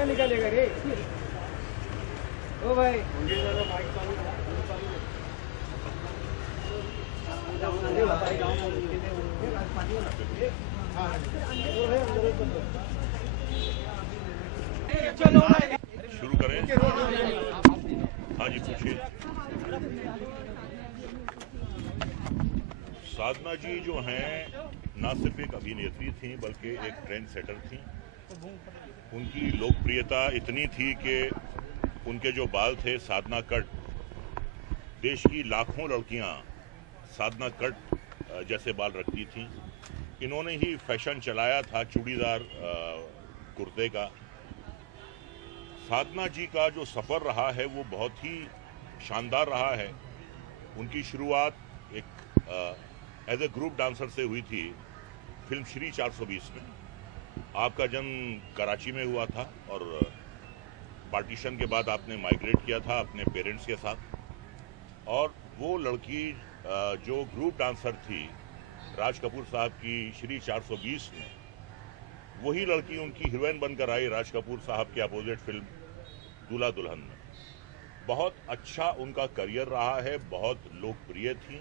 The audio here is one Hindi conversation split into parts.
कितना निकालेगा रे? ओ भाई शुरू करें। हाँ जी, पूछिए। साधना जी जो हैं ना सिर्फ एक अभिनेत्री थी बल्कि एक ट्रेंड सेटर थी। उनकी लोकप्रियता इतनी थी कि उनके जो बाल थे साधना कट, देश की लाखों लड़कियां साधना कट जैसे बाल रखती थीं। इन्होंने ही फैशन चलाया था चूड़ीदार कुर्ते का। साधना जी का जो सफ़र रहा है वो बहुत ही शानदार रहा है। उनकी शुरुआत एक एज ए ग्रुप डांसर से हुई थी फिल्म श्री 420 में। आपका जन्म कराची में हुआ था और पार्टीशन के बाद आपने माइग्रेट किया था अपने पेरेंट्स के साथ। और वो लड़की जो ग्रुप डांसर थी राज कपूर साहब की श्री 420 में, वही लड़की उनकी हीरोइन बनकर आई राज कपूर साहब के अपोजिट फिल्म दूल्हा दुल्हन में। बहुत अच्छा उनका करियर रहा है, बहुत लोकप्रिय थी।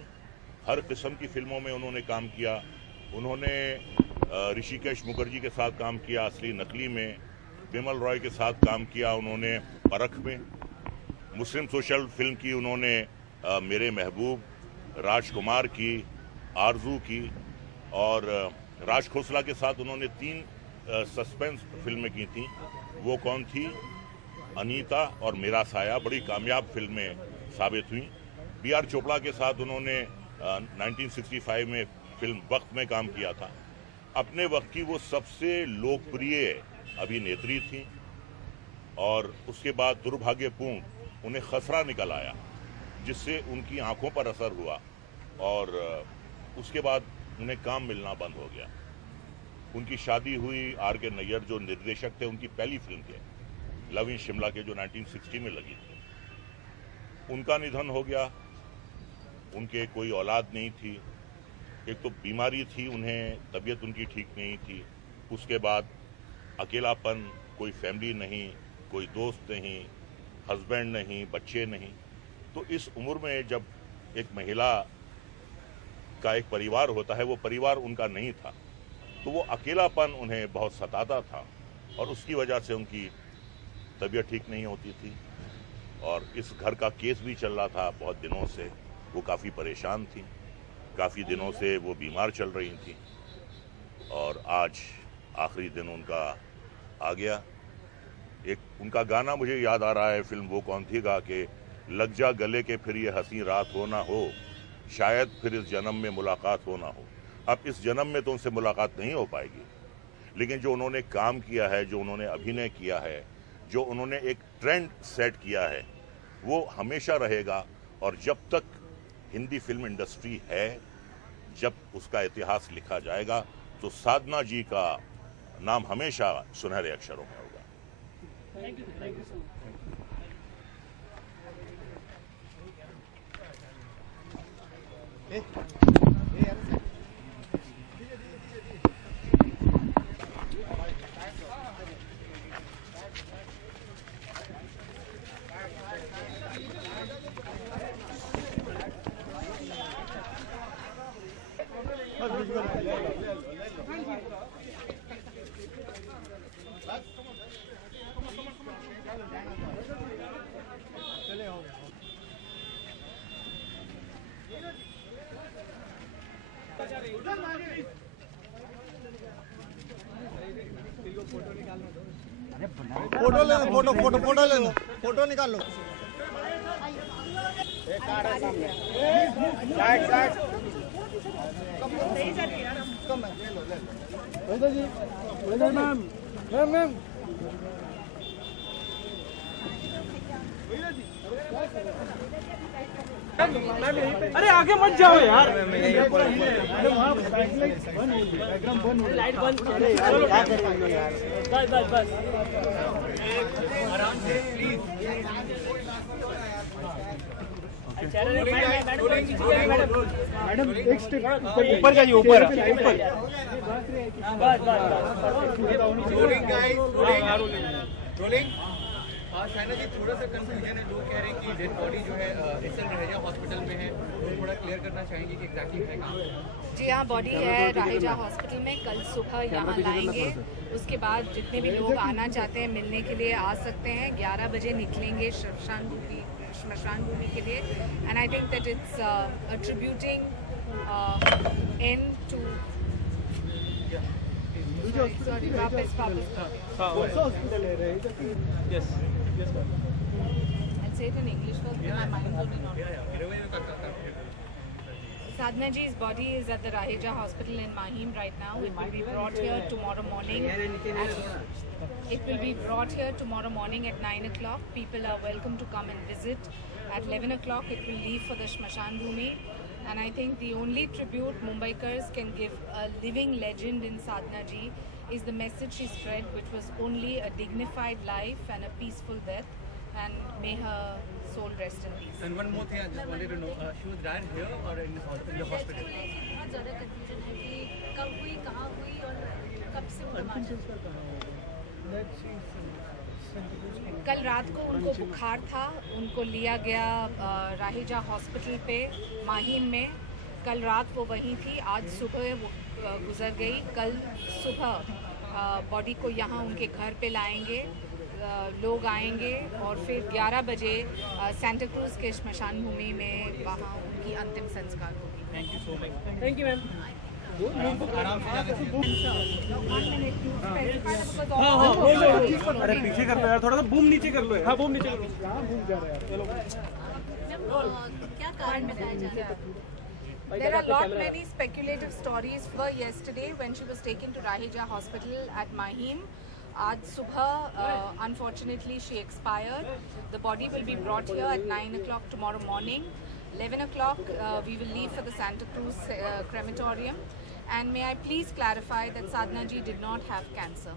हर किस्म की फिल्मों में उन्होंने काम किया। उन्होंने ऋषिकेश मुखर्जी के साथ काम किया असली नकली में, बिमल रॉय के साथ काम किया उन्होंने परख में, मुस्लिम सोशल फिल्म की उन्होंने मेरे महबूब, राजकुमार की, आरजू की, और राज खोसला के साथ उन्होंने 3 सस्पेंस फिल्में की थी। वो कौन थी? अनीता और मेरा साया, बड़ी कामयाब फिल्में साबित हुई। B.R. चोपड़ा के साथ उन्होंने 1965 में फिल्म वक्त में काम किया था। अपने वक्त की वो सबसे लोकप्रिय अभिनेत्री थी। और उसके बाद दुर्भाग्यपूर्ण उन्हें खसरा निकल आया जिससे उनकी आंखों पर असर हुआ और उसके बाद उन्हें काम मिलना बंद हो गया। उनकी शादी हुई R.K. नैयर जो निर्देशक थे, उनकी पहली फिल्म के लव इन शिमला के जो 1960 में लगी थी। उनका निधन हो गया। उनके कोई औलाद नहीं थी। एक तो बीमारी थी, उन्हें तबीयत उनकी ठीक नहीं थी। उसके बाद अकेलापन, कोई फैमिली नहीं, कोई दोस्त नहीं, हस्बैंड नहीं, बच्चे नहीं। तो इस उम्र में जब एक महिला का एक परिवार होता है, वो परिवार उनका नहीं था, तो वो अकेलापन उन्हें बहुत सताता था और उसकी वजह से उनकी तबीयत ठीक नहीं होती थी। और इस घर का केस भी चल रहा था बहुत दिनों से। वो काफ़ी परेशान थी, काफ़ी दिनों से वो बीमार चल रही थी और आज आखिरी दिन उनका आ गया। एक उनका गाना मुझे याद आ रहा है, फिल्म वो कौन थी गा के, लग जा गले के फिर ये हंसी रात हो ना हो, शायद फिर इस जन्म में मुलाकात हो ना हो। अब इस जन्म में तो उनसे मुलाकात नहीं हो पाएगी, लेकिन जो उन्होंने काम किया है, जो उन्होंने अभिनय किया है, जो उन्होंने एक ट्रेंड सेट किया है, वो हमेशा रहेगा। और जब तक हिंदी फिल्म इंडस्ट्री है, जब उसका इतिहास लिखा जाएगा, तो साधना जी का नाम हमेशा सुनहरे अक्षरों में होगा। थैंक यू फोटो ले लो, फोटो ले लो, फोटो निकाल लो। मैम अरे आगे मत जाओ यार। लाइट बंद चलो यार, बस आराम से प्लीज। मैडम एक स्टेप ऊपर जाइए, ऊपर बस रोलिंग। शाइना जी, थोड़ा सा कंफ्यूजन है, लोग कह रहे हैं कि डेड बॉडी जो है एसएल रहेजा हॉस्पिटल में है, तो थोड़ा क्लियर करना चाहेंगे कि एग्जैक्टली है कहाँ? जी हाँ, बॉडी है रहेजा हॉस्पिटल में। कल सुबह यहाँ लाएंगे, उसके बाद जितने भी लोग आना चाहते हैं मिलने के लिए आ सकते हैं। 11 बजे निकलेंगे श्मशान भूमि के लिए। And I think that it's attributing end to sorry वापस हॉस्पिटल है रहेगा कि yes yes I'll say it in English first, then my mind will be not. Sadhna ji's body is at the Raheja Hospital in Mahim right now. It will be brought here tomorrow morning. It will be brought here tomorrow morning at 9 o'clock. People are welcome to come and visit. At 11 o'clock, it will leave for the Shmashan Bhumi. And I think the only tribute Mumbaikars can give a living legend in Sadhna ji is the message she spread, which was only a dignified life and a peaceful death. And may her soul rest in peace. And one more thing, I just wanted to know, she was died here or in the hospital? बहुत ज़्यादा कंफ्यूजन है कि कब हुई, कहाँ हुई और कब से वो बीमार है। कल रात को उनको बुखार था, उनको लिया गया राहेजा हॉस्पिटल पे माहिम में। कल रात वो वहीं थी, आज सुबह वो गुजर गई। कल सुबह बॉडी को यहाँ उनके घर पे लाएंगे, लोग आएंगे और फिर 11 बजे सेंटा क्रूज के श्मशान भूमि में वहाँ उनकी अंतिम संस्कार होगी। Thank you so much. Thank you ma'am आराम से जाने अरे पीछे कर लो यार, थोड़ा सा बूम नीचे कर लो यार। हाँ बूम नीचे करो। कहाँ घूम जा रहा है यार? क्या कारण बताया जा रहा है? There are lot many speculative stories for yesterday when she was taken to Raheja Hospital at Mahim. आज सुबह unfortunately she expired. The body will be brought here at 9 o'clock tomorrow morning. 11 o'clock we will leave for the Santa Cruz crematorium. And may I please clarify that Sadhna ji did not have cancer.